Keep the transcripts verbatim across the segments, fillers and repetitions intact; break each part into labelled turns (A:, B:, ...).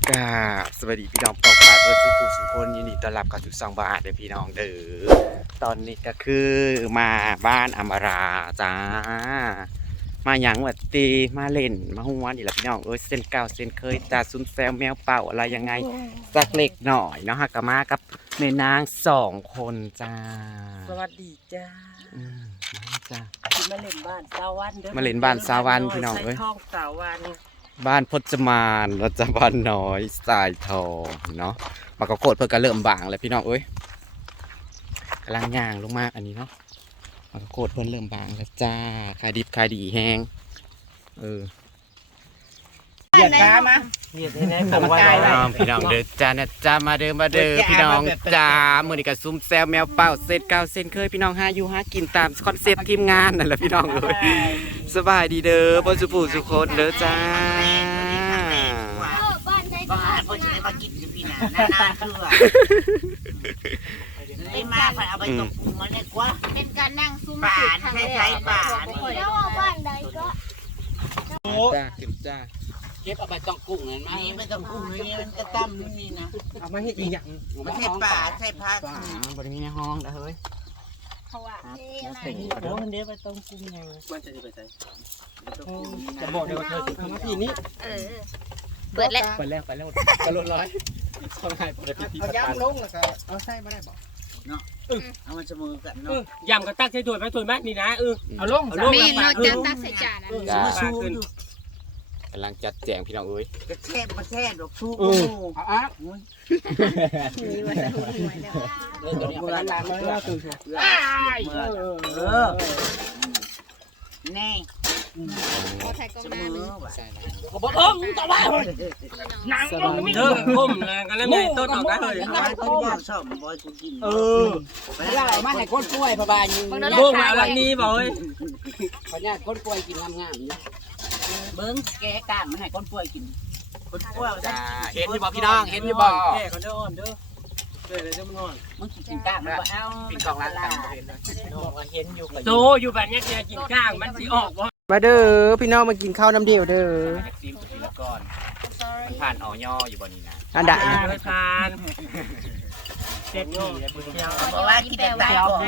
A: กาสวัสดีพี่น้องปองปายเพื่อนสุขุสุขคนยินดีต้อนรับเข้าสู่ช่องบ้านเด้อพี่น้องเด้อตอนนี้ก็คือมาบ้านอมราจ้ามาหยังวัดตีมาเล่นมาหัวนี่แหละพี่น้องเอ้ยเส้นเก่าเส้นเคยตาซุนแซวแมวเป่าอะไรยังไงสักเล็กหน่อยเนาะฮะก็มากับแม่นางสองคนจ้า
B: สวัสดีจ้า
A: อืมมาจ้า
B: มาเล่นบ้านสาวันเด้อ
A: มาเล่นบ้านสาวันพี่น้องเอ้ย
B: ใส่ท้องสาวัน
A: บ้านพจมานรัชบ้านน้อยสายทองเนาะมากระโกดเพื่อก็เริ่มบางแล้วพี่น้องเอ้ยกำลังย่างลงมาอันนี้เนาะมากระโกดเพื่อนเริ่มบางแล้วจ้าขายดิบขายดีแห้งเออ
B: เหยียดขามาเหยียดให้แน่ขมากาย
A: อ้าวพี่น้องเด้อจ้านะจ้ามาเด้อมาเด้อพี่น้องจ้ามื้อนี้ก็ซุ่มแซวแมวเป่าเซตเก้าเส้นเคยพี่น้องหาอยู่หากินตามคอนเซ็ปต์ทีมงานนั่นแหละพี่น้องเอ้ยสบายดีเด้อบ่สุผู้สุคนเด้อจ้า
C: บ้านได้บ้า
D: บ้าน
C: น
D: เพิ่นจะได้มากินสิพี่น่ะนานๆคือว่าได้มาเพิ่นเอาไปตกกุ้งมาได้กว่า
C: เป็นการนั่งซุ้ม
D: บ้านใช้ๆบ้าน
C: แล้วบ้านใดก็
A: จ้าขึ้นจ้า
B: เก็บเอาไปต้องกุ้งเห็นไหม
D: นี่ไม่ต้องกุ้งนี่มันก็ตั้มนี่นะ
B: เอามาเฮ็ดอีกอย่าง
D: มันใช่ป่าใช่พัก
A: บริมีในห้องนะเฮ้ย
C: เขาว่าเอ๊ะ
B: โอ้มันเดี๋ยวไปต้องกุ้งไงมันจะไปใส่
D: จะ
B: จะ
D: บบ อ
B: อก ก
D: เดี๋
B: เดี๋
D: ย
B: ยว ว
D: เธ
B: เธ
D: อ
B: อ
D: สิ
B: สิมาทีนี้
C: เออเปิดแล้ว
B: ไปแล้วไปแล้วกระโดดร้อยคนหายปกติ
E: เอาย่างลงแล้วก็เอาไส้มาได้บอก
D: เอามันเสมอกัน
B: เอ
D: เนาะ
B: อย่ำก็ตักใส่ถ้วยไปถ้วยไหมนี่นะเออ
E: เอาลง
B: เอาลง
C: มีเราจะตักใส่จานนะ
D: เออสู้อยู่
A: กำลังจัดแจงพี่น้องเอ้ย
D: กระแช่มาแช่ดอกสู้
E: เอาอ่ะ
C: มีวันจะถูกหวยแล้ว
B: เออตัวนี้เอาไปล้างๆแล้วตื่น
D: เออแน่
C: พอไทยก็
D: เส
C: มาม หนึ่ง
D: อว่ะ
B: ก็บอกเออต่อไปนั่งลงไม่เด้อก้มแรงกันแล้วไงต้นออกได้เลย
D: บ้านต้นยางชอบบ่อยกูกิน
E: เออแล้วเอามาให้คนกล้วยพะบายยิง
B: โบ้งมาวันนี้บ่เอ้ย
E: เขาเนี่ยคนกล้วยกินงามๆอยู่
D: เบิ้งแกกล้างมันให้คนป่วยกินคนป่วย
A: จ้าเห็นอยู่บ่พี่น้องเห็นอยู่บ่
B: แก่เขาเด้ออ่อนเด้อเด้อเลยเด้อมันอ่อน
D: มึงกินกล้างมันบ่เอา
A: ปิดกล่องร้านกันบ่เห็นเลย
E: บอกว่าเห็นอยู่กับ
B: โตอยู่แบบนี้เนี่ยกินข้างมันสิออกบ่
E: มาเด้อพี่น้องมากินข้าวน้ำเดียวเด้อ
A: ซีมสุดละก่อนมันผ่านอ่อย่ออยู่บ่นี้นะ
E: อันใด
B: ไม่ทานเจ็ดนี่แล้วบุญเที่ยว
D: บอกว่ากินแต่ตายก่อน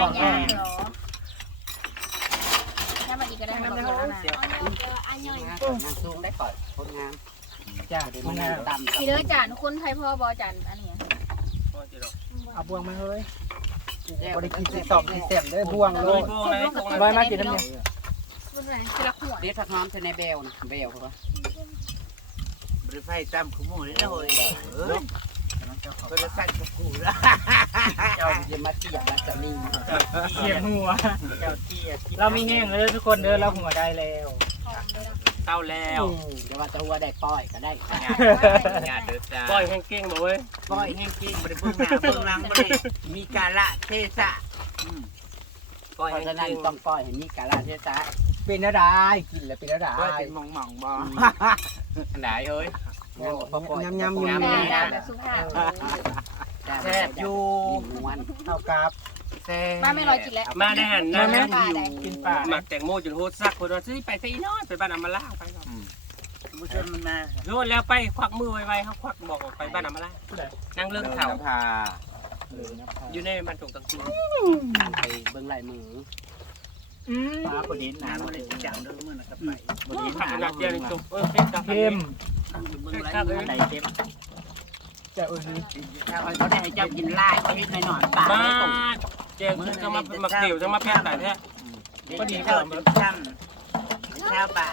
C: ถ้ามันอีกก็ได้มันก็ได้อันย่อย
E: นางซูงได้ก่อนคนงามจ้าเดี๋ยวมันดำ
C: พี่เด้อจานคุณไทยพ่อบอจานอันนี้
E: เอาบวงมาเฮ้ยบริกินสิสอบสิเต็มได้บวงโลด
B: ร้
E: ร้
B: อ
E: อย ย
B: มา
E: มา
B: กิ
E: กิ
B: น
E: น
B: น้ำ
E: น้ำ
B: เนี่
E: เนี่ย ย
C: คุณอะไรคือรักหัว
E: เด็ดผักน้ำใส่ในเบลนะเบลครับ
D: บริไฟตามขโมยเลยนะเฮ้ยเออก็จะสั่นกับกูแล้ว
E: เจ้าจะมาเทียบมาจะนี่
B: เกี่ยหัว
E: เรามีแห้งเลยทุกคนเด้อเราหัวได้แล้ว
B: เต้าแล้ว
E: เดี๋ยวว่าจะหัวได้ป้อยก็ได้
A: ญาติเด้อจ้า
B: ปล่อยแห้งเก่งบ่เว้ย
D: ปล่อยแห้งกินบริเบื้องหน้าเบื้องหลังบริมีกาละเทศะ
B: ปล่อย
E: เพ
B: แห้
E: ราะ
B: ง
E: ฉะนั้น
B: เก่ง
E: ต้องปล่อยให้มีกาลเทศะเป็นอะไรกินแล้วเป็นอะไร
D: ปล่อยเป็นมองมองบ่
A: อันไหนเฮ้ย
E: ยำยำยำ
C: ได้
E: ยำ
C: แบบสุภาพ
D: แซ่บอยู่
E: วันเท่ากับ
D: แซ่บ
C: บ้านไม่รอกินแล้ว
B: มาได้หันนะ
C: ปลาใด
E: กินปลา
B: หมักแตงโมจนโหดซักคนว่าซื้อไปซะอีน้อยไปบ้านอามาล่าไปครับ
D: ผู้ชมมันมา
B: รู้แล้วไปควักมือไวๆเขาควักบอกไปบ้านอามาล่านั่งเรื่องเข่า
A: พา
B: อยู่ในมันตรงตะกี้
E: ไปเบิ้งลายมือ
D: ปลาคนเห็นหนามันเลยจังเด้อมื่อนักไป
B: บนนี้ขับหนักเดียวในจุกเออเข้มกับ
E: เข้ม
D: เบิ่งไรเบิ่งไรเต็ม
E: จะอุ่น
D: ถ้าเขาได้ให้เจ้ากินลายเขาเห็นหน่อยปลา
B: มา
D: ไม่ตก
B: เจ้าจะมามาเกี่ยวจะมาแพทย์ไหนแท้
D: พอดีเขาแบบช่ำข้าวปลา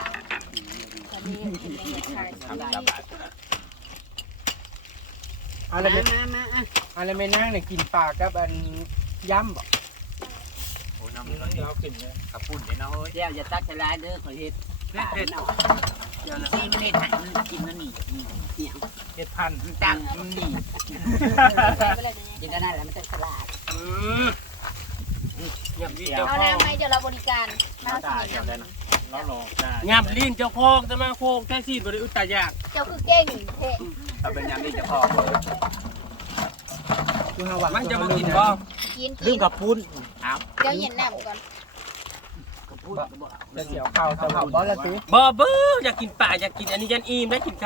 E: อะไรไม่อะไรไม่นั่งเนี่ยกินปลากับอันย่ำบ่
A: โอ้น้ำมันเราขึ้นเลยขับปุ่นเลยนะเฮ้ย
D: เจ้าอย่าตักใส่ลายเด้อเขาเห็ดปลาเนาะซีมันเห็ดหันมันกินมันหนีเสียง
E: เจ็ดพัน
D: มันตังมันหนี
E: กินได้แล้วมันจะสลาด
B: อืมหยับลิ้นเจ้า
C: เอา
B: พอ
C: ได้
B: ง
C: ไหมเดี๋ยวเราบริการมา
A: ตาเจ้าได้นะล้อหลอกได้
B: หยับลิ้นเจ้าพองจะมาโค้งแค่ซีดบริอุตตายาก
C: เจ้าคือเก่งเท่
A: ถ้าเป็นยามนี้จะพอ
E: คือฮาวัน
B: มันจะมากินบ่
C: กิน
E: ลื
C: กิ
E: ม
C: น
E: กับปุ้น
C: เดี๋ยวเย็นแน่ก่อน
D: พูด
E: จะเสียวข้าวจะเผาบอสละสิ
B: บ่เบ้ออยากกินป่าอยากกินอันนี้ยันอิ่มได้กินข้าว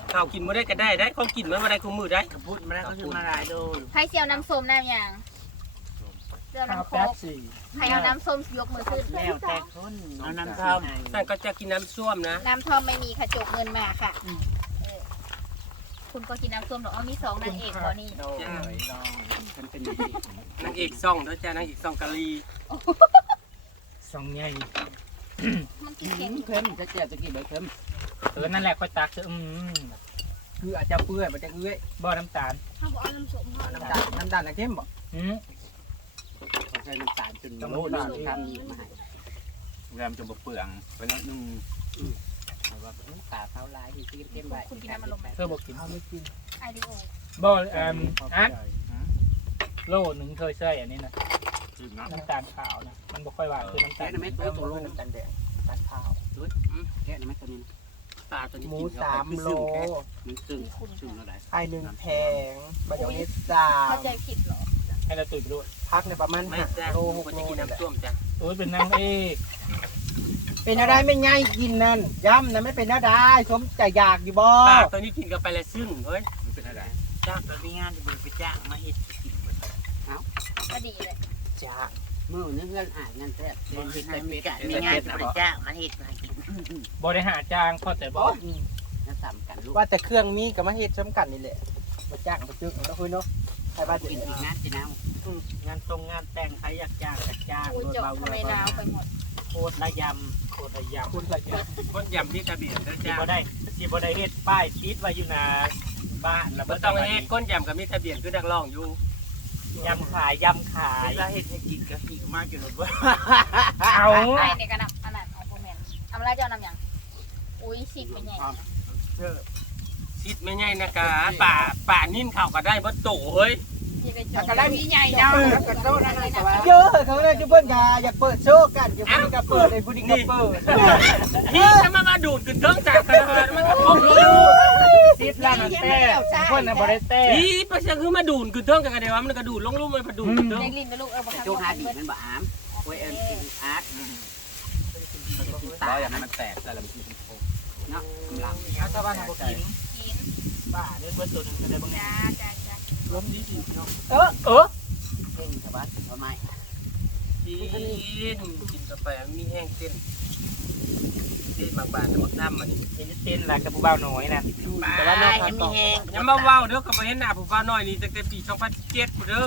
B: ข้าวกินบ่ได้ก็ได้ได้ของกินมันบ่ได้คุมมือได้
D: กระพุ้นมาแล้วเขาซื้อมาหลายโดน
C: ไผ่เสียวน้ำส้มน้ำยางเสียว
E: ข้าว
C: น้ำโค
E: แป๊บ
C: ก
E: สี่
C: ไผ่เอาน้ำส้มยกมือขึ้น
D: แล้วแต่คนเอาน้ำท่อม
B: นั่นก็จะกินน้ำส้วมนะ
C: น้ำท่อมไม่มีค่ะจกเงินมาค่ะเออคุณก็กินน้ำส้มหรอกเอามีสองนางเอกตอนนี้
D: โดนลองฉันเป็น
B: นางเอกซ่องเด้อจ้านางเอกซ่องกะลี
E: สองใหญ่
C: มันกินเค็ม
D: เค็มจะเจ็บจะกี่ใบเค็ม
E: เออนั่นแหละค่อยตักอืมคืออาจจะเปื่อยมันจะเอื้อยบ่น้ำตาล
C: เขาบอกเอาน้ำส้มเขา
D: น้ำตาลน้ำตาลนะเข้มบ่
E: อืม
D: ใส่น้ำตาลจนโลดน้ำตาลมาให้แรมจนบเปลืองไปแล้วนึงแต่ว่าตาเท้าลายที่กินเข้มใบ
C: คุณกินน้ำมันลมไหม
E: เธอบอกกินเขาไม่กิน
C: ไอเดีโอ
E: บ่เอ่ออัดโลหนึ่งเธอใช่อันนี้นะน้ำตาลขาวนะมันบ่ค่อยหวานคือน้ำตา
D: แกะ
E: ล
D: น้ำเม็ดตัวตัวโลน้ำตาลแดงน้ำตาลขาวแกะน้ำเม็ดตัวนี้
B: ตาตัวนี้
E: หมู
B: กิน
E: สามโล
D: มันซึ่งซึ่งอะไร
E: ไข่หนึ่งแพงมายองเนสสา
C: เข้าม ใจผิดเหรอ
E: ให้เราตื่นไปด้วยพักในประมาณ
B: ไม่
E: ห้า
B: จ้า
E: โลห
B: กู
E: ก
B: ก็
E: โล
B: จะกินน้ำส้วมจ้ะ
E: โอ้ยเป็นนางเอกเป็นอะไรไม่ง่ายกินนั่นย้ำนะไม่เป็นอะไรสมใจอยากอยู่บ่
B: ตาตัวนี้กินกันไปแล้วซึ่งเฮ้ย
D: มันเป็นอะไรจ้างเรามีงานจะไปจ้างมาเฮ็ดกิน
C: ก็ดีเลย
E: จ้า
D: มือนึกเงินอ่านงานแท้เรียนเฮ็ดแต่มีกะมีงานจะไปจ้างมาเฮ็ดมากิน
E: บริหารจ้างข้อแต่บ่
D: นั่นสำคัญลูก
E: ว่าแต่เครื่องมีกับมาเฮ็ดสำคัญนี่แหละมาจ้างมาจึกแล้วคุยเนาะใครบ้านจะ
D: กิ
E: กิ
D: น
E: น
D: อีกนะจีน้ำงานตรงงานแต่งใครอยากจ้างก็จ้าง
C: กูจบทำไมดาวไปหมด
D: โคตรระยำโคตรระยำ
E: คุณละจ้า
B: คนยำนี่กระเบียดเด้อ
E: สิ
B: จ้า
E: บ่ได้สิบ่ได้เฮ็ดป้ายติดไว้อยู่หน้าบ้านแล้ว
B: บ่ต้องเฮ็ดก้นยำกับมีทะเบียนคือนักร้องอยู่
E: ยำขายยำขาย
D: เวลาเฮ็ดให้กินก็หิวมากจนว่า
E: เอา
C: ไอเนี่ยกระนับอันนั้นของโปรแมนทำไรเจ้าน้ำยังอุ้ยสิบเป็นไง
B: ซิดไม่ใหญ่นะกะป่าป่านิ่นเข้าก็ได้บ่โตเฮ้ย
C: ยี่ไปจบ
D: ก็ได้มีใหญ่เนาะก็โตนั่นเลยแต่ว่า
E: เยอะเขาเลยจุเพิ่นก็อยากเปิดโชว์กันอยู่เพิ่นก็เปิดไอ้ผู้นี้ก็เปิด
B: พี่ถ้ามามาดูดขึ้นเทิงจากกันมันก็คงรู้
E: ติดร้านแต่เพิ่นน่ะบ่ได้แต่
B: พี่ประชาคือมาดูดขึ้นเทิงกันกันเดี๋ยวมันก็ดูดลงรูมันมาดูดขึ้นเทิง
C: เด็กลินไปลูกเออบังคับ
D: โจหาดีมันบ่อามโอ้ยเอ็นอาร์ตตายอย่างมันแตกแต่ละมันกินเนาะกำลัง
E: เอาชาวบ้านบ่กิน
C: กิน
E: ป้าเล่นเบิดตัวนึงได้บ่
C: จ้าจ้าจ้า
E: ล้มดีดีเนาะเออเออ
D: เก่งชาวบ้านทำไม
B: กินกินกาแฟมีแห้งเส้นเส้นบางๆจะมักน้ำมันนี่
E: เห็นเต้นล่ะกับผู้บ่าวน้อยนะ
D: แต่ว่าน้องยังมีแหง
B: อย่ามาเว้าเด้อก็บ่เห็นหน้าผู้บ่าวน้อยนี่ตั้งแต่ปีสองพันสิบเจ็ดพุ่นเด้อ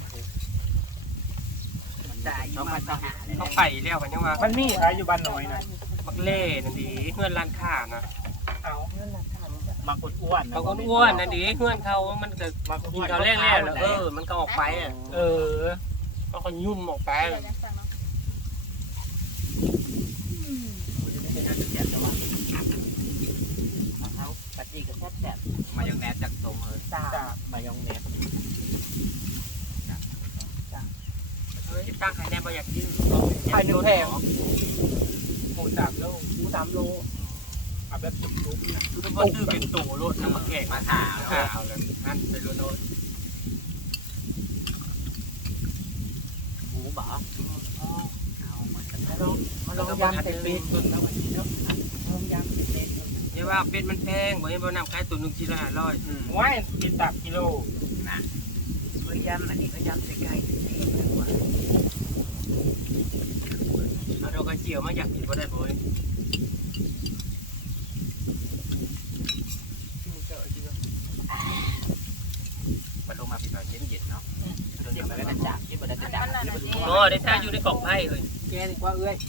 D: ตายอยู่มาต่อหาเลย
B: เขาไปแล้วกันยังว่า
E: มันมีขายอยู่บ้านน้อยนะ
B: บักเล่นั่นดิเฮือนร้านค้านะ
E: เอาบางคนอ้วน
B: บางคนอ้วนนั่นดิเฮือนเขามันก็กินเขาแรกๆแล้วเออมันก็ออกไปอ่ะ
E: เออ
B: มันก็ยุ่มออกไป
C: เดี๋ยวจะสั่งเนาะ
D: เขาปฏิกับแทบแทบมายังแนทจากตรงเลย
E: จ้ามายองเนส
B: เฮ้ยตั้งใครแน่บ่อยากยืม
E: ไข่หนึ่งแพงหมูสามโลหมูสามโลเอาแบบสุกๆนะ
B: ทุกคนซื้อเป็นตู่รถน้ำมันแขกมาถาเอาเลยนั่นเป็นรถโน้ต
D: หมูบ่เอามาลองมาล
E: ล
D: อง
E: อง
D: ยำ
E: ยำ
D: ใส่
E: ใส่
D: ปี
E: ปี
D: ก
E: กแล้ววันนี้เนาะลองยำใส่ปีก
B: นี่ว่าเป็นมันแพงบ่เห็นบ่นำขายตัวหนึ่งทีละห้าร้อย
E: ว่ายกินสามกิโล
D: เฮ้ยยำอันนี้ก็ยำใส่ไก่
B: เอาดอกกระเจียวมาอยากกินบ่ได้บ่เฮ้ยมันลงมาเป็นแบบเย็นๆเนาะ
D: เดี๋ยวมันก็จะจับที่มันจะจับ
B: โอ้ได้ท่าอยู่ในกล่องไพ่เลย
E: แกดีกว่าเอ้ย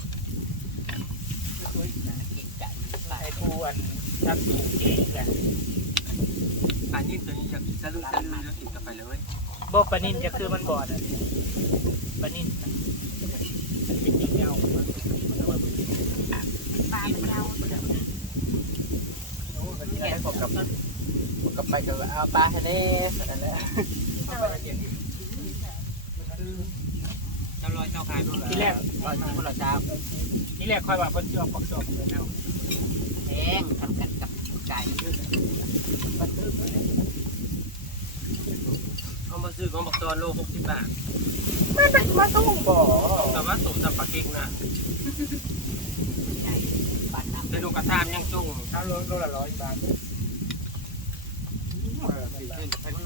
D: กินไก่
E: ไอ้กูอันจับสูงเก่งแหละ
B: อันนี้ตัวนี้อยากกินสะลึมสะลือแล้วกินกาแฟเลย
E: บ่ปลานิ่มจะคือมันบอดอ่ะปลานิ่มเป็นยิ่งยาว
C: ปลามันยาว
E: แกผมกับผมกับไปกับเอาปลาทะเลนั่นแหละ
B: เจ้าลอยเจ้าขายด้วย
E: ที่แรก
D: ร้อยคนละเจ้า
E: ที่แรกค่อยว่าเพิ่นสิเอาปักซอกเลยเนาะ
D: แห้งทำกันกับไก่
B: เอามาซื้อของบักตอนโลหกสิบบาท
E: มันเป็นมาตุ้งบ่
B: แต่ว่าสูตรสับปะเก่งนะ
D: ไก่บ้านน้ำ
B: แต่ลูกกระทามยังจุ้ง
E: เอาโลโลละร้อยบาท
D: อื่นไปมือ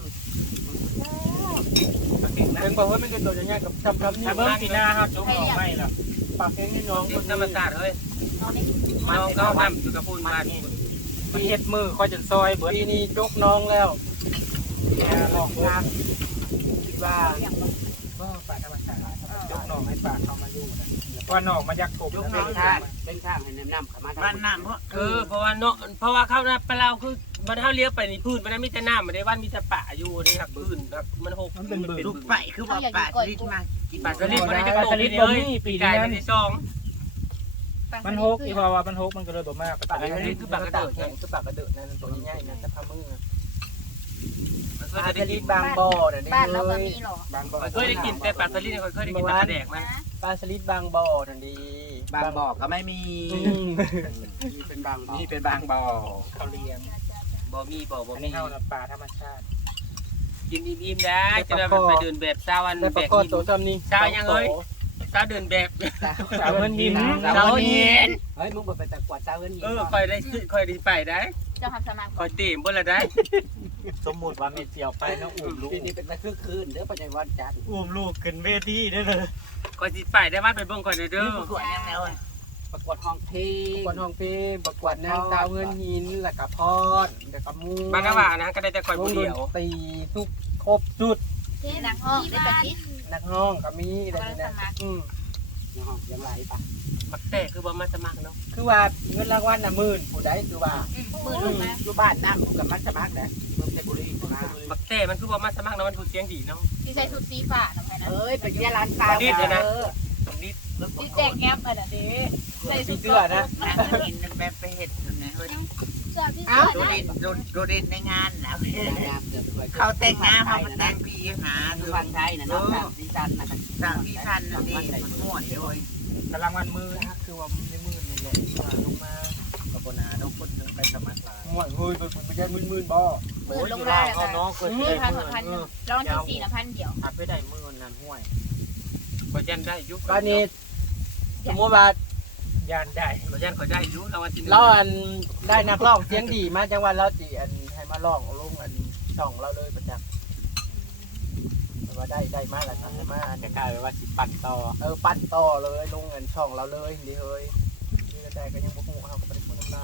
B: เก่งนะ
E: เพิ่งบอกว่ามันเป็นตัวอย่างเงี้ยกับทำทำนี่เบิ้งปีหน้าครับจุ๊บออกไม่ล่ะปากเองนี่น้อง
B: คนธรรมศาสตร์เฮ้ย
C: น้องนี่
B: น้องก็ทำอยู่กับพูนบ้าน
E: ปีเฮ็ดมือคอยจนซอยเบิดปีนี้จกน้องแล้วออกงานคิดว่าก็ป่าธรรมชาติยกน้องให้ป่าเขามาอยู่นะว่าน้องมายักกบ
D: ยกน้องข้างเป็นข้างให้น้ำเข้ามา
F: บ้านน้ำเพราะ
B: เออเพราะว่าเนาะเพราะว่าเขานะปลาเราคือมันเท่าเลี้ยวไปนี่พื้นมันมีแต่น้ำมันได้วันมีแต่ป่าอยู่นี่ครับพื้นครับมันหกมันเป็น
F: ลูกไปคือว่าป่าชนิดมากิน
B: ป่าสลิดมันได้จะตกนี่เลยปีกายในที่สอง
E: มันหกอีพอว่ามันหกมันก็เลยบ่มาก
B: ป่าสลิดคือป่ากระเดิด
E: เนี่ยคือปากกระเดิดนั่นตัวใหญ่ๆนะจะพามือ
B: มันก็จะได้กิน
E: บางบ่อเดี๋ยวนี้
C: บ้านเรา
E: เล
C: ก็
E: ย
C: มีหรอบ
E: างบ่อ
B: เคยได้กินแต่ป่าสลิดเคยได้กินแต่ปลาแดกมัน
C: นะ
E: ปลาสลิดบางบ่อนั่นดี
D: บางบ่อก็ไม่มี
E: อืม
D: นี่เป็นบางนี่เป็นบางบ่อ
E: เขาเลี้ยง
B: บ่มีบ่บ่
E: อัน
B: มี
E: นี้เข้านะปลาธรรมชาติ
B: กินอิ่มๆได้จะได้ไปเดินแบบเช้าวัน
E: แล้ว
B: แบ
E: ปลาก
B: หิ
E: กอ
B: น
E: ตัวจำนี่
B: เช้ายังเอ้ยเช้าเดินแบบ
E: สาวเงินหิน
B: เช้าเย็น
D: เฮ้ยมึงบ่ไปตะกวดเจ้าเอิ้น
B: เออคอยได้คอยได้ไปได้
C: เจ้าทำสมาค
B: คอ
C: ม
B: ยตีมบ่ละได้
E: สมมุติว่าเม็ดเจียวไปนะอุ้มลูก
D: ทีนี้เป็นตะคือคืนเด้อปัจจัยวันจันทร์
E: อุ้มลูกขึ้นเวทีได้เลย
B: คอยสิไปได้บ้านไปเบิ่งคอยเด้อ
F: ประกวดยังไงวะ
D: ประกวดห้องเพล
E: ประกวด
D: ง
E: ห้องเพลงประกวดนางสาวเงินหินแล้วก็พอดแล้วก็มู
B: บ้านนว่านะก็ได้แต่คอยว ผู้
E: งด
B: เดี
E: น
B: ยว
E: ตรีทุกครบจุด
C: เจ๊นักห้องได้แบบนี้
E: นักห้องก็มีอะไรนี่นะอืม
D: ในห้องยังไรปะ
B: บักแต่คือบ่มาสมัครเนาะ
E: คือว่าเงินรางวัลน่ะหมื่นผู้ใดคือว่า
C: มือลงมา
D: อยู่บ้านน้ำกับมัดสมัครนะเมืองเพชรบุรีมา
B: บักแต่มันคือบ่มาสมัครเนาะมันผู้เสียงดีเนาะ
C: ที่ใส่ชุดสีฟ้าน้องไงนะ
D: เอ้ยเป็นยาลานตา
B: นิดเดียวนะ นิด
C: ที่แจกแง้มอะไรเด้ใส่ชุด
E: เสื้อนะ
F: นั่งกินแบบไปเห็ดนะเฮ้ย
C: เสื้อที่
F: โด
C: เสื้อ
F: เด่นโดโดเด่นในงานนะ
D: เขา
F: เขาแต่งหน้าเขามาแต่งปีหา
D: คื
F: ดู
D: อฟังไทยนะน้องสามสีจันนะ
F: สามพี่ทันนั่นนี่มันม่วนเลย
E: กำลังวันมือนะคือว่ามันไม่มือนี่แหละว่าลงมา
F: กับปนาต้องคนนึงไปสมัครลา
E: ห่วยเฮ้ยมันไม่ใช่มือมือบ่
C: มือลงมาแล้ว
E: เขา
C: ก็
E: น้องเกิด
C: มื
E: ที่
C: อพันกว่าพันร้องที่สี่ละพันเดียว
E: อัดไปได้มือนั่นห่วย
B: ขอยยันได้อยู่
E: ตอนนี้สมมติว่ายานได้
B: ขอยยันขอยได้อยู่รางวัลที่หนึ่ง
E: เราอันได้นักร้องเสียงดีมาจังหวัดเราจีอันให้มาร้องลงอันช่องเราเลยประจักษ์ว่าได้ได้มาแล้วทำมาอัน
F: จะกลายเป็นว่าสิปั่นต่อ
E: เออปั้นต่อเลยลงเงินช่องเราเลยดีเฮ้ยนี่ก็ได้ก็ยังบ่ฮู้เฮาก็บ่ได้พูดน้ำลาว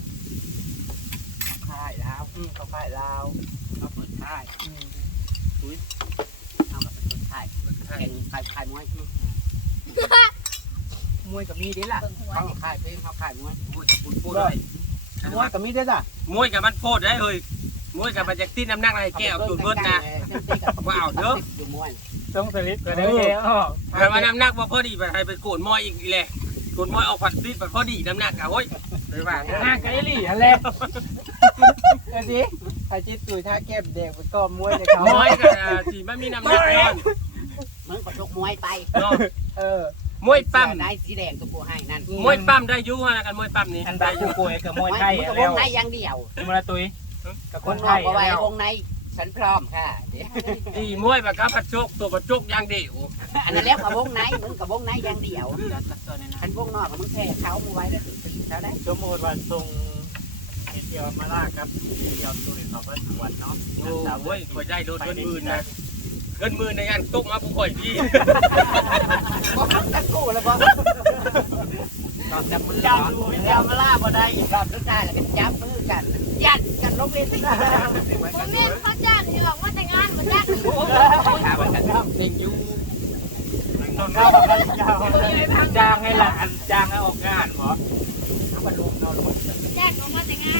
D: ค่ายแล้ว
E: อืมเขาฝ่ายลาว
D: เขาเปิดค่าย
E: อืม
D: เอากับเป็นคนค่ายแข่งค่ายค่ายมวยคือ
E: มวยก็มีเด้ล่ะ
C: เบิ่งหัว
D: เขาค่ายเพลงเขาค่ายมวย
B: พูดพูดพูดเลย
E: มวยก็มีเด้จ้ะ
B: มวยกับมันโพดได้เฮ้ยมวยกับมันจะตีน้ำหนักอะไรแก้วจุดเบิดนะ ว่าเอาเด้อ
D: อยู่มวย
E: ต้องสลิปก็ได้แล้ว
B: แต่ว่าน้ำหนักว่าพอดีไปให้ไปโกนมอยอีกแหละโกนมอยเอาผัดซีดไปพอดีน้ำหนักอ่ะเฮ้ยไปว่า
E: หน้าไกลลี่อันแรกเอ้ดิไอ้จิตตุยท่าแก้มแดงไปก็มวยในเขา
B: มอยกับสีมันมีน้ำหนักก่อน
D: มึงก็ชกมวยไป
B: เนาะ
E: เออ
B: มวยปั้ม
D: ได้สีแดงตัวผู้ให้นั่น
B: มวยปั้มได้ยุ่งนะกันมวยปั้มนี่
E: อันบาผู้ป่วยกับมวยไทย
D: มึงกับว
E: แล้ว
D: งในอย่างเดียว
E: มวยตุยกับค
D: คน
E: น
D: น
E: ไท
D: อก
E: ย
D: ก็ไว้
E: แล้ว
D: วงในฉันพร้อมค่ะ
B: ดีมวยแบบกับผัดโจกตัวผัดโจกอย่างเดียว
D: อันนั้นแล้วกับวงในมึงกับวงในอย่างเดียวอันวงนอกมึงแค่เขามาไว้แล้วถึงปีเขาได้
E: สมมติว่าทรงเดียวมาล่าครับเดียวตุยเขาก็สวนเนาะ
B: โอ้ยคอยได้โดนเกินหมื่นนะเกินหมื่นในงานตกมาผู้ข่อยพี่
D: ก็ทั้งตะกู้แล้วก็นอกจากมือ
E: จับดูเดียวมาล่าบ่ได้
D: รอบสุดท้ายแล้วก็จับมือกันยันกันลงเวที
C: ผมเม่นเขาจ้างอยู่หรอกว่าแต่งงานมาจ้าง
E: เด็กยูนนข้าวแบบนั้นจ้างให้หลานจ้างให้ออกงานหมอทำบรรลุนอนลง
C: แจ้งลงว่าแต่งงาน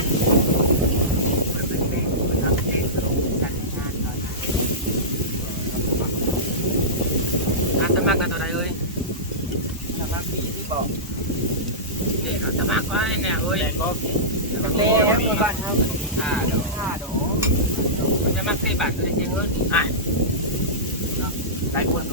B: อาสมัครกันตัวใดเอ้ย
E: สมัครปีที่บอก
B: นี่เอาสมัครไว้เนี่ยเอ้ย
E: แต่ก็เล่ตัวบ้านเฮา
B: ค่าดอก
E: ค่าดอก
B: มันจะมักใส่บาทก็ได้จริงเอ้ยอ่ะ
D: หลายคนดู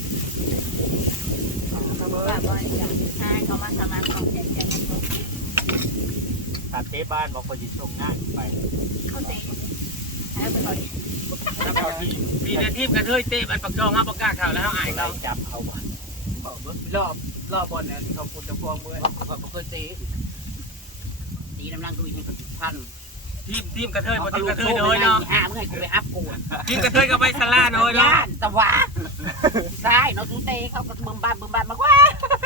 C: ว่าบริจาคใช่เขามาสมัครของแจกแจกเงินสด
E: ตัดเตะบ้านบอกว่าจะส่งงานไป
C: เขาเตะแล้วไปก่อน
B: แล้วพอที่ปีนาทีมกันเฮ้ยเตะมันปักจองห้าปากกาข่าวแล้วเขาอาย
E: เรา
B: เขา
E: จับเอาบ่รอบรอบบอลเนี่ยเขาพูดจะพวงมือ
D: เขาเคยตีตีน้ำลังดูอีกให้กับพัน
B: ทีมทีมกระเทยบ่ทีมกระเทยน้อยเนาะ
F: ห้าเมื่อไงกูไปอัพกู
B: ทีมกระเทยกับไปสลาน้อยเนาะ
F: ย่านตะวะใช่เนาะทุเตเขาก็บึมบ้านบึมบ้านมากว่า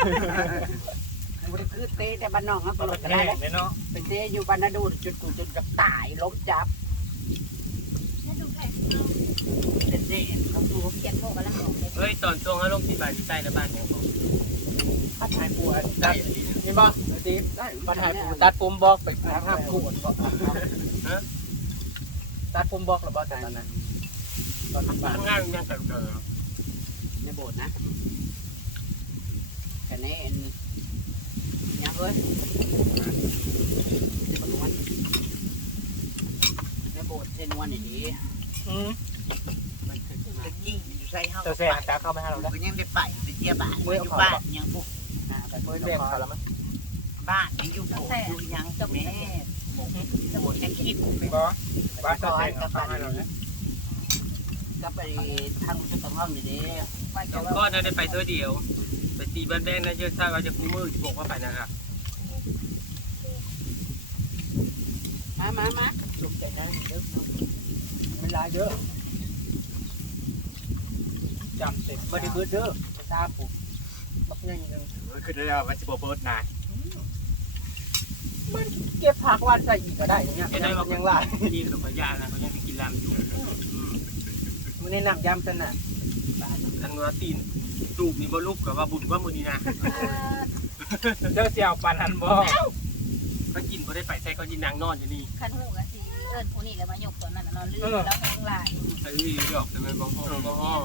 F: มันคือเตแต่บ้านนอกครับตลอดก็ได้เลยเนาะเป็นเตอยู่บ้านนาดูจนกูจนกับตายล้มจับ
C: นั่นดูแผล
F: เป็นเตเขาดู
C: เขียนโมกำลังลงเลย
B: เฮ้ยตอนช่วงอารมณ์ที่บ้านที่ใต้แล้วบ้านเนี่ยบอก
E: ถ้าถ่ายปูอัน
B: ได้
E: ได้
B: อันนี้
E: นี่บ่ตีมาถ่ายปูตัดปุ่มบอกไปทางห้ามขวดบ่ตัดปุ่มบอกหรือบ่ตอนนั้นตอนบ้าน
B: ทำงานยังกันเกิด
F: ในโบสถ์นะแค่นี้ยังเลยในโบสถ์เส้นวันนี้
E: อืม
F: มันคือจะยิ่งอยู่ใส่ห้อง
E: เจ้าแซ่ตาเข้าไปหาเราแล้ว
F: ก็ยังได้ไปไปเที่ยวบ้านอยู่บ้านยังพวกไป
E: เมื่อ
F: เที่
E: เรี
F: ย
E: ยน
F: ว
E: เขาแล้วมั้ง
F: บ้านยังอยู่โบสถ์อยู่ยังกับแม่โบสถ์ยังคิด
E: บ่บ้านเจ้าแซ่เขาเข้าให้เราแล้ว
F: ก็ไปทางจุดตรงห้องนี่เด้
B: ก็น่าได้ไปเท่าเดียวไปตีบ้านแบงนะเยอะซ่าเราจะคุ้มมือบอกว่าไปนะครับ
F: มามามา
E: จุกใจนะเยอะเวลาเยอะจำเสร็จไม่ได้เบิดเด้อไปตามผมบักยังยัง
A: คือเดี๋ยวมันสิบ่เบิดนาน
E: มันเก็บผักวันใส่อีกก็ได้อย่างเงี้ย
B: ไม่ได้ว่า
E: ยังหลาย
B: ทีมกับยานะเขายังไปกินลำอยู่
E: มันในหนังยำสนะ
B: ทันว่าตีนตูบนี่บ่ลุกกับว่าบุญว่ามือนี้นะ
E: เจ้าเสี่ยวปานหันบ่
B: ก็กินบ่ได้ไปใช้ก็ยินนางนอนอยู่นี่
C: คันหูกันสิเอิญผู้นี้แล้วมาหยกตัวนั้นนอนลื่นแล้วแห้งลาย
B: ไอ้ดอกแต่มันบ่ฮ้อบ่ฮ้อ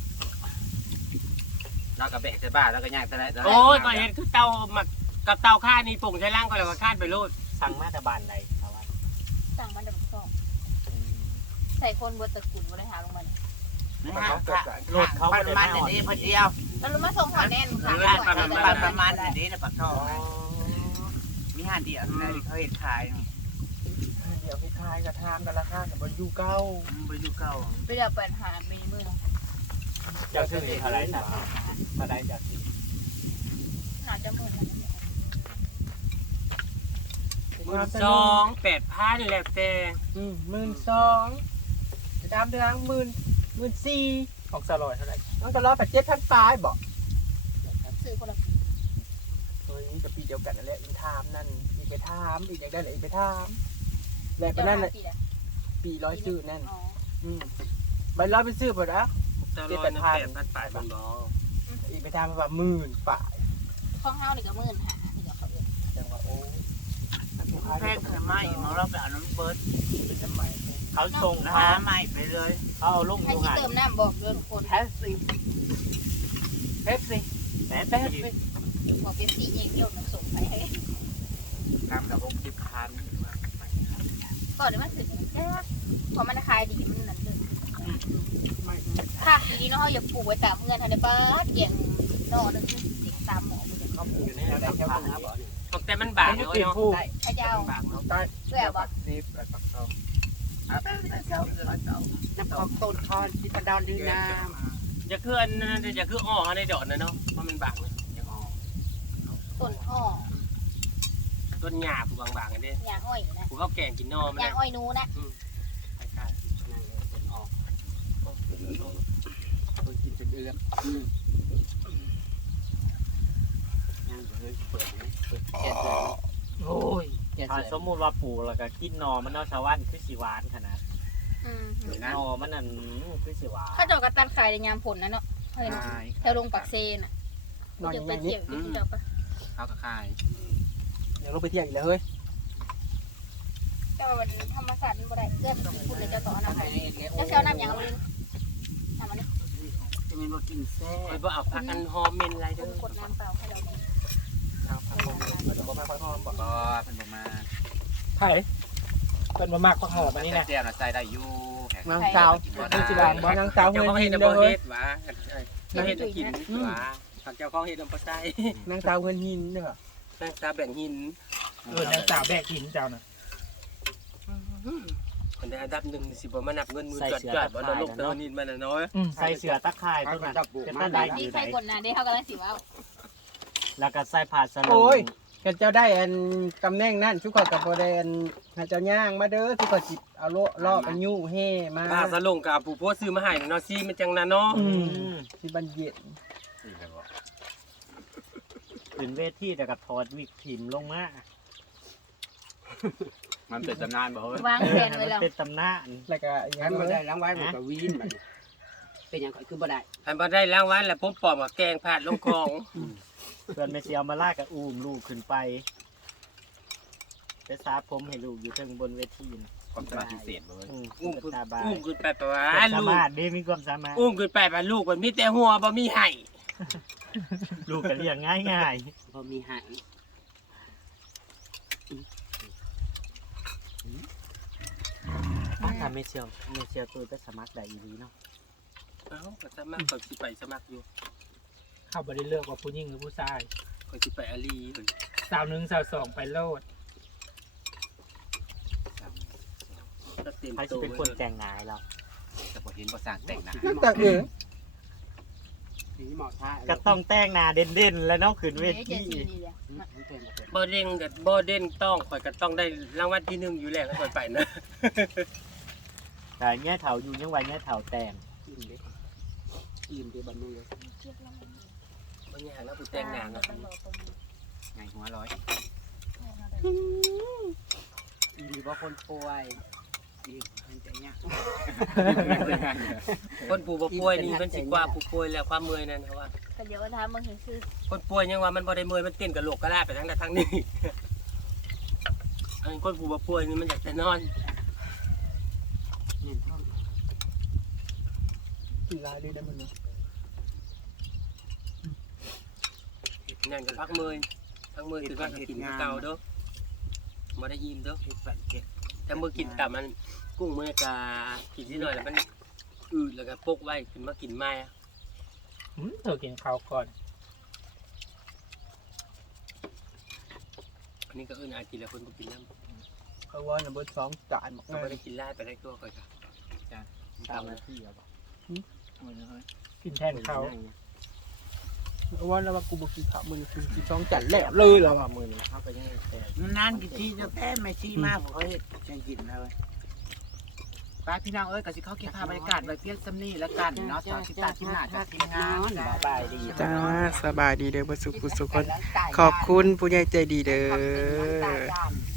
A: เราก็แบกใส่บ้านแล้วก็ย่างใส่ได้
B: โอ้ยก็เห็นคือเตาหมักกับเตาข้านี่ป่งใช้ล่างก็แล้วก็คาดไปโลด
E: สั่งมาแต่บ้านใดครับว่า
C: สั่งมันแบบสองใส่คนบนตะกุนบนหาลงมา
F: รถเขาประมาณนี้พอดียว
C: แล้วรู้มาส่งขอแน่นค่ะ
F: ประมาณนี้นะปักทองมีห้าเดียวเลยเขาเห็นขาย
E: เดี๋ยวพี่คายกระทามกันละข้างกับบนยูเก้า
F: ไปดูเก่า
C: ไปเดี๋ยวเปิดหาไปเมือง
E: เจ้าชื่ออะไรสักอะไรจากนี้
C: หาจะหมื่น
B: หมื่นสองแปดพันแล้วแต่
E: อืมหมื่นสองดามเดือนหมื่นหมื่นสี่ของสลอยเท่าไหร่น้องสลอยแปดเจ็ดพันปลายบอก
C: ซื้อคนละ
E: ตัวนี้จะปีเดียวกันนั่นแหละอีกทามนั่นอีกไปทามอีกอย่างได้เลยอีกไปทามแล้วไปนั่นเลยปีร้อยซื้อนั่น
C: อ๋อ
E: อืมใบร้อยไปซื้อหมดแล้ว
B: จะลอยน้ำแปดพันปลายบางบ่
E: อีกไปทามแบบหมื่นฝ่าย
C: ข้องเฮานี่ก็หมื่นหานี่ก็เขาเอง
E: จังหวะโอ้
F: แพงขนาดไม่มาเราไปเอาน้ำเบิร์ด
E: เป็นทำไม
F: เขาส่งนะฮะไม่ไปเลยเขาเอาลงอ
C: ให้
F: ยู่
C: ที่
F: หัน
C: เติมน้ำบอกเดินคน
F: แพสซีแพสซีแพสซี
C: บอกเป็นสีเองเดียวมันส่งไปให้
A: ทำกับพวกสิบพัน
C: ก่อนเดี๋ยวมันถึงแค่พอมันขายดีมันนั่นเลยผักดีๆเนาะอย่าปลูกไว้ตามเงินทันได้ป้าเกี่ยงนอนึงเด็กตามหมอมันจะ
E: เขาปลูกอยู่ในแถวแถวนาบ่เนี่ย
B: แต่มันบาง
E: นี่
B: เนาะ
E: เป็น
B: เนาะ
E: ผู้
C: พระเจ้า
B: บางเนาะ
E: ใต้
C: ด้วยอ่ะบอก
E: นี่แบบปักทอง
F: น้ำของต้นคอนที่ตะดอนดีน้
B: อย่าคืออันนั้นอย่าคืออ้อในดอกนะเนาะเพราะมันบางเลยอย่าอ้อ
C: ต้นอ้อ
B: ต้นหญ้าผู้บางๆอันนี้
C: ยางอ้อยนะ
B: ผู้เขาแกงกินนอมัน
C: ยางอ้อยนูนะ
B: ใช่ๆนั่นเลยต้นอ้อ
A: คนกินจนเอื้อมย่างเลยเปิดไหมเปิดแก๊สเลย
E: โอ้ย
F: ำ
G: ถ้าสมมุติว่าปลูกแล้วก็กินหนอมันเนาะชาวบ้านคือสิหวานขนาด
C: อืม
G: หนอมันนั่นคือสิหวาน
C: ข้าเจ้ากระตันขายในยามผลนะเนาะเฮ้ยแถวลงปักเซนอ่ะ
E: นอนอ
C: จะ
E: ย่าง
C: ไป
E: นี้
C: เที่ยวที่เจ้าปะ
A: เขาก็ขาย
E: เดี๋ยวลงไปเที่ยวอีกแล้วเฮ้ย
C: เจ้าวันธรรมศาสตร์มันบ่ได้เกินคุณเลยเจ้าต่อน้ำไปเจ้าเซลน้ำอย่างลุงน้ำมัน
F: จะมีมากินแซ่
B: ไอ้บ่เอาผักอันหอมเมนอะไร
C: คุ
B: เด้
C: ณ
B: อก
C: ดน้ำเปล่าให้เราเลย
E: ครับครับผมเดี๋ยวผมมาพักผ่อนบอก
A: ก็เป็นประมาณ
E: ไผ่เป็นมามากพักหอมอันนี้นะ
A: เตี้ยน่ะใส่ได้อยู่
E: นางสาวเป็นสิบางบ่นางสาว
B: เจ้า
E: เงิน
B: ของ
E: หิ
B: เฮ็ด
E: น
B: น้ำ
E: เด้
B: บ่
E: อเฮ้
B: เฮ็
E: ย
B: ดหวาเฮ็ดกินหวาผักเจ้าของเฮ็ดน้ำปลาใส่
E: นางสาวเงินหินเด้อ
B: แป้งตาแบ่งหิน
E: เออนางสาวแบกหินเจ้าน่ะ
B: คนได้อันดับหนึ่งสิบ่มานับเงินมือจอดจอดบ่โดนลกเดินนินมันน่ะน้อย
G: ใส่เสือตะข่ายตัวนั้นเป็นตะไดอ
C: นี่
G: ยู่
C: ใคร
G: ไหน
C: กดนะได้เขากำลังสิว่า
G: แล้วก็ใส่ผ้าสล
E: โอ้
G: ง
E: ยกันเจ้าได้อันตำแหน่งนั้นทุกคนกับบ่ได้อันให้เจ้าย่างมาเด้อทุกคนสิเอาโลเลาะกันยู่เฮ่มา
B: ป้าสลงกับผู้โพสต์ซื้อมาให้เนาะซีมันจังนะเนาะ
E: อืมสิบันเย็น
G: ขึ้นเวทีแต่ก็ถอดวิกถิมลงมา
D: มันเป็นตำนานบ่เฮ้ยว
C: างแผนไว้แล้ว
G: เป็นตำนาน
E: แล้วก็อีกอ
F: ฉั
E: ย่าน ง
F: บ่
E: เล
F: ได้
E: ย
F: ล้างไว้มันก็วีนมันเป็นหยังก็คือบ่ได้
B: อันบ่ได้ล้างไว้แล้วผมปลอมกับแกงผาดลงคลอง
G: เพื่อนไม่เชียวมาลากกับอูมลูกขึ้นไปไปซาผมให้ลูกอยู่เทิงบนเวทีนะ
D: ความสามารถพิเศษบ่เฮ้ย
G: อืม
B: อุ้มขึ้น
G: ตาบาย
B: อุ้มขึ้นไปปะวะ
G: ความสา
B: ลูก
G: มารถเด้มีความสามารถ
B: อุ้มขึ้นไปปะลูกมันมีแต่หัวบ่มีไห้
G: ลูกก็เลี้ยงง่ายง่าย
F: พอมีหาย
G: ทำไม่เชียวไม่เชียวตัวก็สมัครได้อีหลีเนาะ
B: เอ้าก็สมัครก็สิไปสมัครอยู่
E: เขาบ่ได้เลือกว่าผู้หญิงหรือผู้ชาย
B: ก็สิไปอาลีเฮ้ย
E: สาวหนึ่งสาวสองไปโลด
B: ก็เต็ม
G: ใคร
B: ตั
G: จะ
B: ว
G: เป็นคนแต่งงานเรา
D: แต่พอเห็นภาษาแต่งหน้า
E: นั่นแต่เออ
F: นี่หมอท่า
G: ก็ต้องแต่งหน้าเด่นๆแล้วเนาะขึ้นเว
C: เดี๋ยวเจ็
G: ที
C: ดสี่นี่แหละ
F: มันเป็นบ่เป็น
B: บ่เด้งกับบ่เด่นต้องข่อยก็ต้องได้รางวัลที่หนึ่งอยู่แล้วข่อยไปนะ
G: แต่แง่เถาอยู่ยังไงแง่เถาแต่ง
F: อิ่มเด้อิ่มเด้บำรุงเลย
B: บ่ยากแล้วผู้แต่งงานเนาะ
D: ไงหัวร้อย
F: อิ่มบ่คนป่วยอิ่มมันจะยาก
B: คนผู้บ่ป่วยนี่มันสิกว่าผู้ป่วยแล้วความเมื่อยนั่นเขาว่า
C: ก็เดี๋ยวก็ถามมึงเห็นคือ
B: คนป่วยยังว่ามันบ่ได้เมื่อยมันเต้นกับโลกกระลาไปทางนั้นทางนี้ อันคนผู้บ่ป่วยนี่มันอยากจะนอน
F: เน้นท้อง
E: กีฬาดีได้มันเนาะ
B: นั่นก็พักเมื่อยพักเมื่อยคือว่ากินเก่าเด้อบ่ได้อิ่มเด้อ
F: เฮ็ดฝันเฮ็ด
B: แต่เมื่อกินแต่มันกุ้งมื้อกากินนิดหน่อยแล้วมันอืดแล้วก็ปกไว้ขึ้นมากินใหม่อะ
E: อืมเธอกินข้าวก่อน
B: อันนี้ก็เอิ้นอากินแล้วคนบ่กินน้ำ
E: เขาว่าน่ะเบิดสองจานบอก
B: ก็บ่
E: เล
B: ได้
E: ย
B: กินลายไปได้ตัวก่อนจ้ะ
G: ตามหน้าที่เอาบ่
E: กินแทนเขาเอาว่าแล้วว่ากูบ่กินข้าวมึงกินกินสองจานแล้วเลยเหรอ
G: ว่ามือนี้เขาก็ยังแต่
F: นานกี่ทีจะแพ้ไม่ซี่มากผมก็เฮ็ดใจกินเลยไปพี่น้องเอ้ยก็สิเข้าเก็บภาพบรรยากาศไว้เพียงซ้ำนี้แล้วกันเนาะสาวสิตาที่หน้าจากทีมงาน
G: สบายดี
E: จ้าสบายดีเด้อบ่สุขสุขคน ขอบคุณผู้ใหญ่ใจดีเด้อ
F: ตายาน